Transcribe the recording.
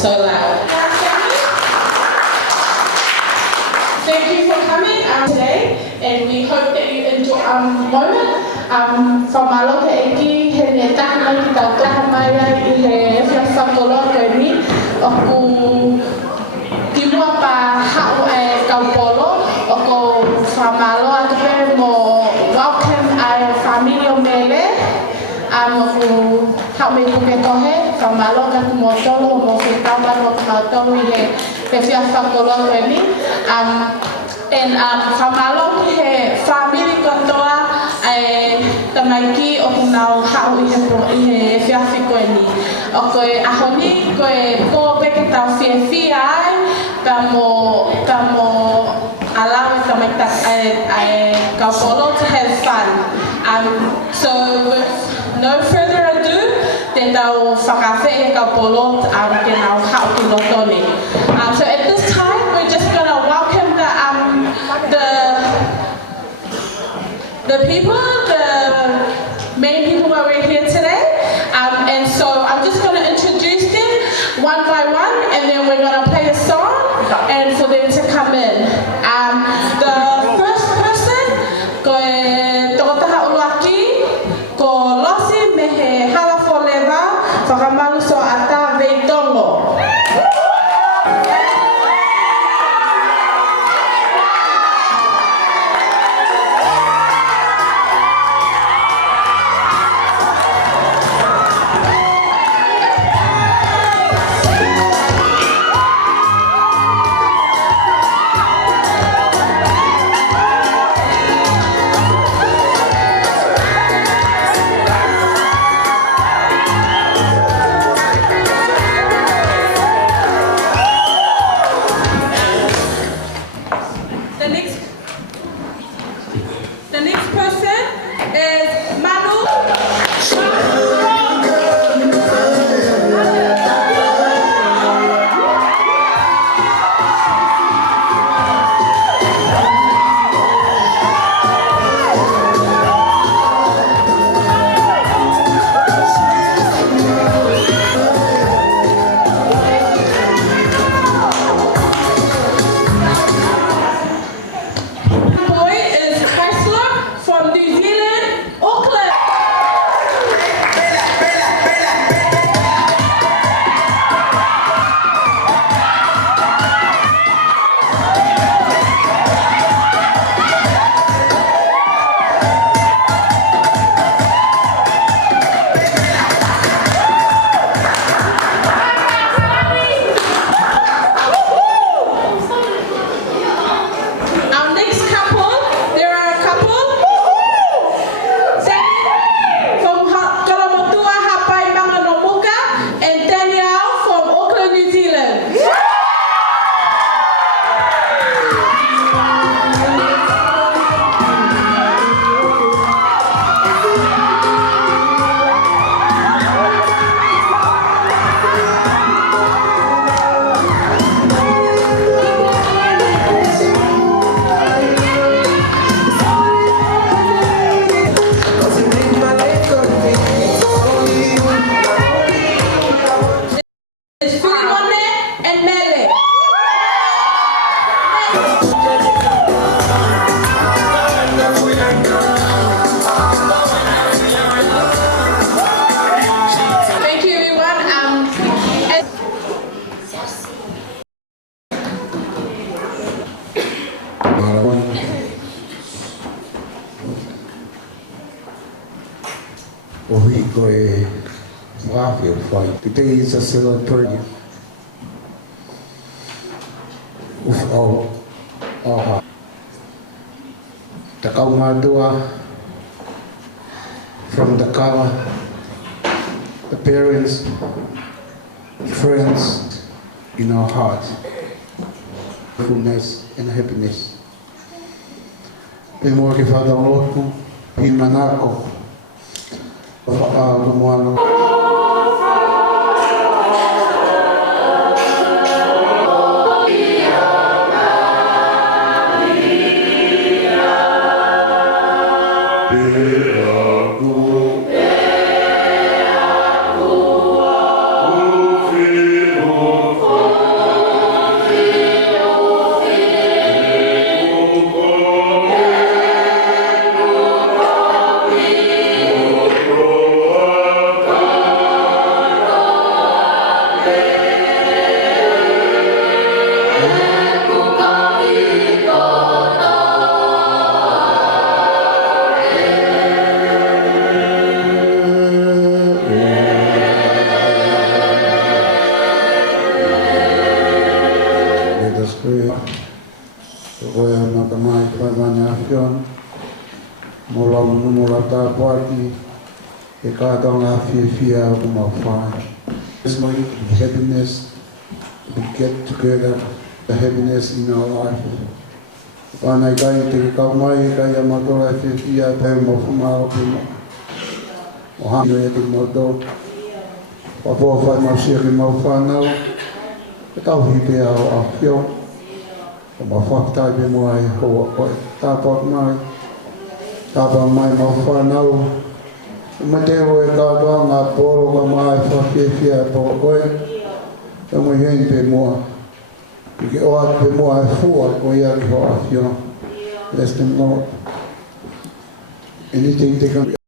so loud. Thank you for coming today, and we hope that you enjoy moment. From Maloka Eki, he ne takina ki tau tahamaya I he whakoloto ni, oku kimua pa hau e kaupolo, oko whamalo atupe mo welcome ai familia mele, oku hau me kuke kohe, whamalo kaku mo tolo, mo whitauma mo tolo I he whakoloto ni. And whamalo ki he whamiri katoa tamaiki o kunau hau I he whiawhiko ni. O koe ahoni koe kōpeke tau whiawhia ai, ka mo alawe tamaita kaupolo to have fun. So with no further ado, te tau whakawhi he kaupolo ke nau hau ki loto ni. So at this time, we're just going to welcome the people, the main people who are here today. And so I'm just going to introduce them one by one, and then we're going to play a song and for them to come in. The first person, ko e tokotaha uluaki, ko Losi me he halafo leva, whakamalu so ata veitongo. The next person is Manu. Today is a celebratory of all the kaumadua from the kawa, the parents, friends in our hearts, fullness and happiness. Pimo ke Father Lord ko, pimanako, lumano. Aku e koe matamai koe mani awhion. Mola mola tāpuaki e kātau ngā whiawhia o mawhai. It's like happiness, we get together, the happiness in our life. Pānei kai te kau mai, kai a matora e whiawhia, pēu mo whamao ki mo. O hano e te moto. Wapua whai mausia ki mau whanau. E tau hipe au a whio. O ma whaktai pe mua e hoa koe. Tāpau mai. Tāpau mai mau whanau. Ma te o e kātoa ngā pōro ka mai whawhiawhia e pō koe. E mui hei pe mua. I ke oa pe mua e fua o ia ki hoa whio. Bless them Lord. Anything they can